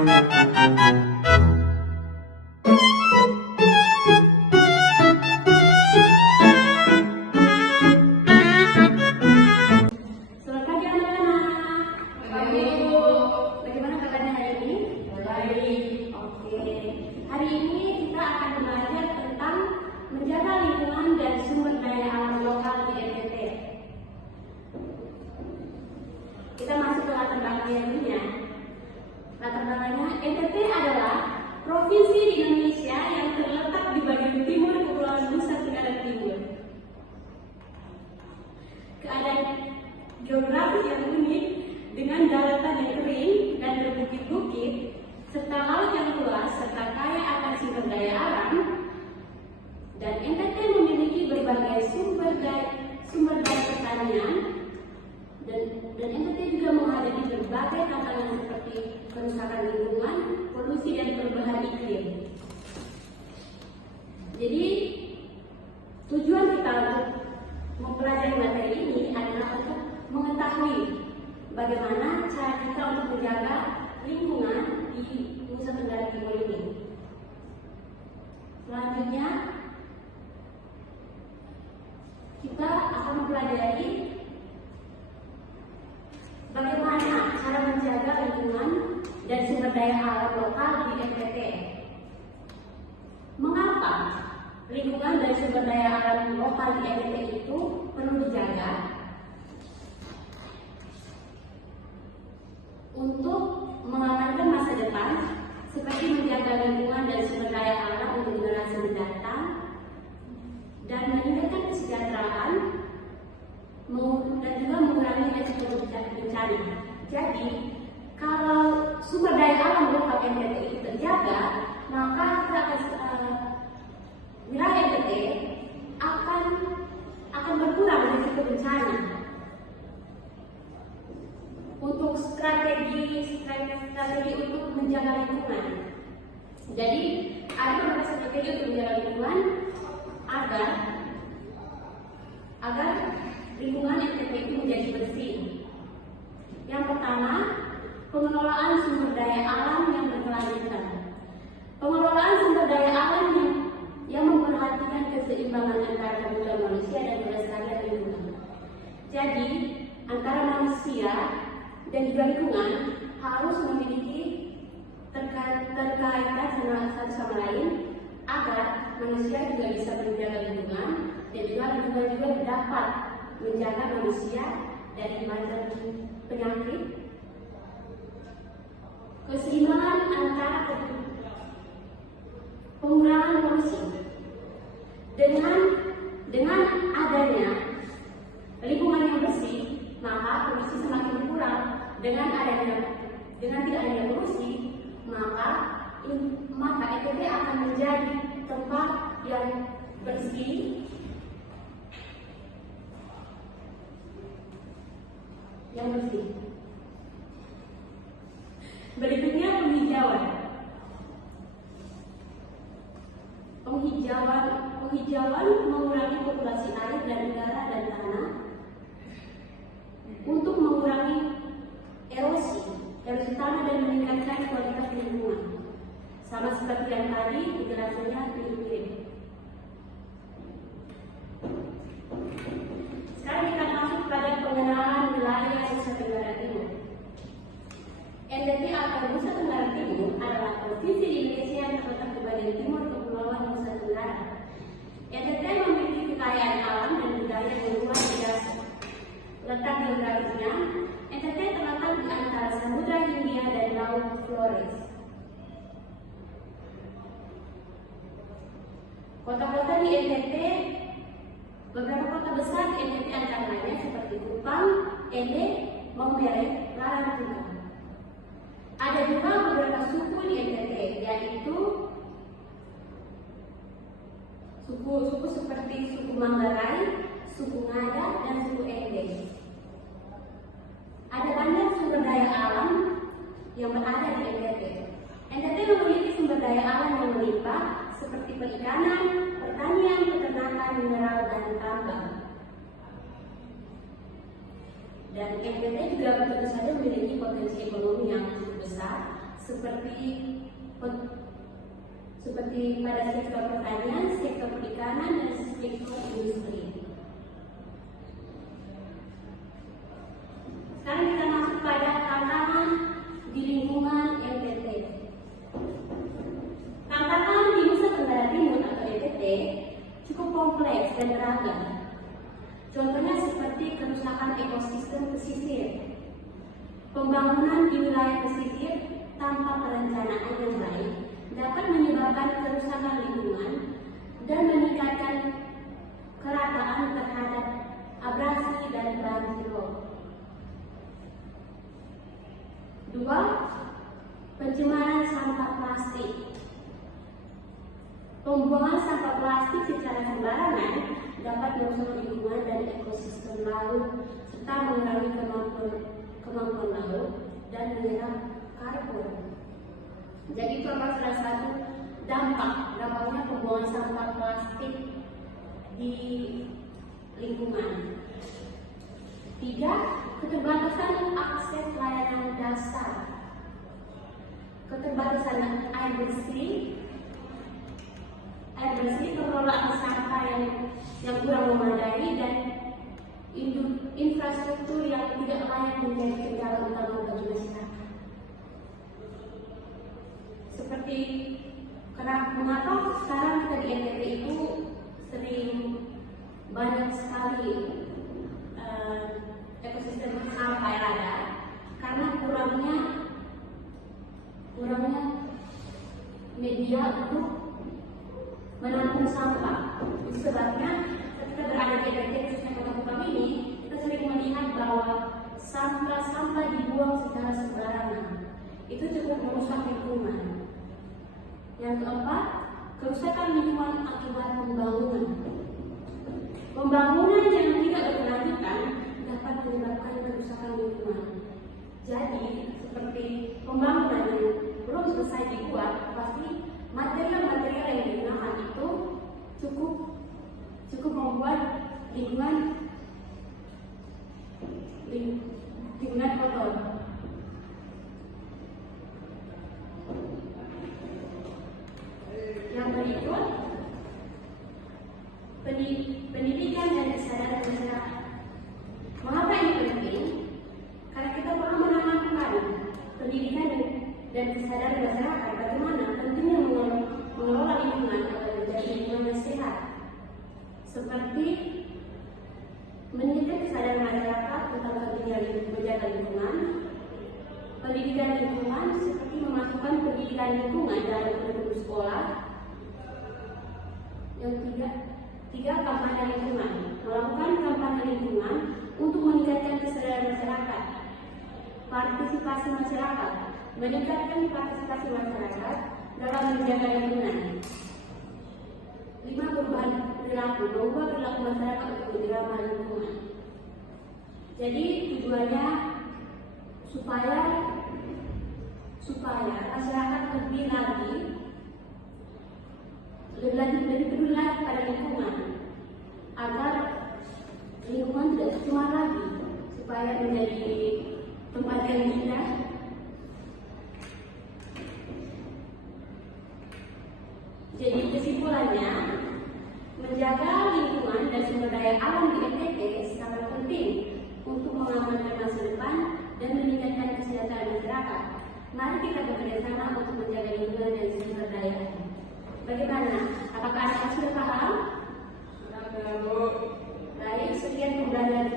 pagi anak-anak. Baik. Bagaimana kabarnya hari ini? Baik. Oke. Hari ini kita akan belajar tentang menjaga lingkungan dan sumber daya alam lokal di NTT. Kita masuk ke latar belakangnya dulu ya. Latar belakangnya, NTT adalah provinsi di Indonesia yang terletak di bagian timur Kepulauan Nusa Tenggara Timur. Keadaan geografis yang unik dengan daratan yang kering dan berbukit-bukit serta laut yang luas serta kaya akan sumber daya alam, dan NTT memiliki berbagai sumber daya pertanian, dan NTT juga menghadapi berbagai tantangan seperti kerusakan lingkungan, polusi dan perubahan iklim. Jadi tujuan kita untuk mempelajari materi ini adalah untuk mengetahui bagaimana cara kita untuk menjaga lingkungan di Nusa Tenggara Timur ini. Selanjutnya, kita akan mempelajari bagaimana cara menjaga lingkungan dan sumber daya alam lokal di NTT. Mengapa lingkungan dan sumber daya alam lokal di NTT itu perlu dijaga? Untuk mengamankan masa depan, seperti menjaga lingkungan dan sumber daya alam untuk generasi mendatang, dan meningkatkan kesejahteraan, dan juga mengurangi resiko bencana. Jadi, kalau sumber daya alam lokal NTT itu terjaga, maka wilayah NTT akan berkurang risiko bencana. Untuk strategi untuk menjaga lingkungan. Jadi ada beberapa strategi untuk menjaga lingkungan agar lingkungan NTT itu menjadi bersih. Yang pertama, pengelolaan sumber daya alam yang berkelanjutan. Pengelolaan sumber daya alam yang memperhatikan keseimbangan antara kebutuhan manusia dan kelestarian lingkungan. Jadi antara manusia dan juga lingkungan harus memiliki terkaitan satu sama lain agar manusia juga bisa menjaga lingkungan dan juga lingkungan juga dapat menjaga manusia dari macam penyakit. Keseimbangan antara pengurangan polusi dengan adanya lingkungan yang bersih, maka polusi semakin berkurang. Dengan tidak adanya polusi, maka NTT akan menjadi tempat yang bersih, Berikutnya penghijauan mengurangi populasi air dan udara dan tanah untuk mengurangi erosi tanah dan meningkatkan kualitas lingkungan. Sama seperti yang tadi penjelasannya mirip-mirip. Sekarang kita masuk pada pengenalan wilayah Nusa Tenggara Timur. NTT atau Nusa Tenggara Timur adalah provinsi di Indonesia yang terletak di bagian timur Kepulauan Nusa Tenggara. NTT memiliki kekayaan alam dan budaya yang luar biasa. Letak geografisnya, NTT terletak di antara Samudra Hindia dan Laut Flores. Kota-kota di NTT, beberapa kota besar di NTT antaranya seperti Kupang, Ede, Momere, Larangtuka. Ada juga beberapa suku di NTT, yaitu suku seperti suku Manggarai, suku Ngada, dan suku Ede. Ada banyak sumber daya alam yang berada di NTT. NTT memiliki sumber daya alam yang melimpah seperti perikanan, pertanian, peternakan, mineral, dan tambang. Dan NTT juga tentu saja memiliki potensi ekonomi yang cukup besar, seperti seperti pada sektor pertanian, sektor perikanan, dan sektor industri. Sekarang kita masuk pada tantangan di lingkungan NTT. Tantangan di Nusa Tenggara Timur atau NTT cukup kompleks dan beragam. Contohnya seperti kerusakan ekosistem pesisir, pembangunan di wilayah pesisir tanpa perencanaan yang baik dapat menyebabkan kerusakan lingkungan dan meningkatkan kerataan terhadap abrasi dan banjir rob. 2. Pencemaran sampah plastik. Pembuangan sampah plastik secara sembarangan dapat merusak lingkungan dan ekosistem laut serta mengurangi kemampuan laut dan menyerap karbon. Jadi itu adalah salah satu dampaknya pembuangan sampah plastik di lingkungan. 3. Keterbatasan akses layanan dasar. Keterbatasan air bersih, pengelolaan sampah yang kurang memadai, dan infrastruktur yang tidak layak menjadi kendala utama bagi masyarakat. Seperti mengapa sekarang kita di NTT itu sering banyak sekali ekosistem sampah yang ada, karena kurangnya media untuk menampung sampah. Itu sebabnya ketika berada di NTT khususnya Kota Kupang ini, kita sering melihat bahwa sampah dibuang secara sembarangan. Itu cukup merusak lingkungan. Yang keempat, kerusakan lingkungan akibat pembangunan. Pembangunan yang tidak berkelanjutan dapat menyebabkan kerusakan lingkungan. Jadi, seperti pembangunan yang belum selesai dibuat, pasti material-material yang digunakan itu cukup membuat lingkungan kotor. Yang berikut, pendidikan dan kesadaran masyarakat. Mengapa ini penting? Karena kita perlu menanamkan pendidikan dan kesadaran masyarakat bagaimana pentingnya mengelola lingkungan agar menjadi lingkungan yang sehat. Seperti mendidik kesadaran masyarakat tentang pentingnya menjaga lingkungan, pendidikan lingkungan seperti memasukkan pendidikan lingkungan dalam kurikulum sekolah. Yang tiga, kampanye lingkungan. Melakukan kampanye lingkungan untuk meningkatkan kesadaran masyarakat. Partisipasi masyarakat. Meningkatkan partisipasi masyarakat dalam menjaga lingkungan. 5. Perubahan perilaku. Mengubah perilaku masyarakat untuk menjaga lingkungan. Jadi tujuannya supaya masyarakat lebih peduli lagi pada lingkungan, agar lingkungan tidak tercemar lagi, supaya menjadi tempat yang indah. Jadi kesimpulannya, menjaga lingkungan dan sumber daya alam di NTT sangat penting untuk mengamankan masa depan dan meningkatkan kesejahteraan masyarakat. Mari kita bekerja sama untuk menjaga lingkungan dan sumber daya. Bagaimana? Apakah Anda sudah paham? Baik, sekian pembelajaran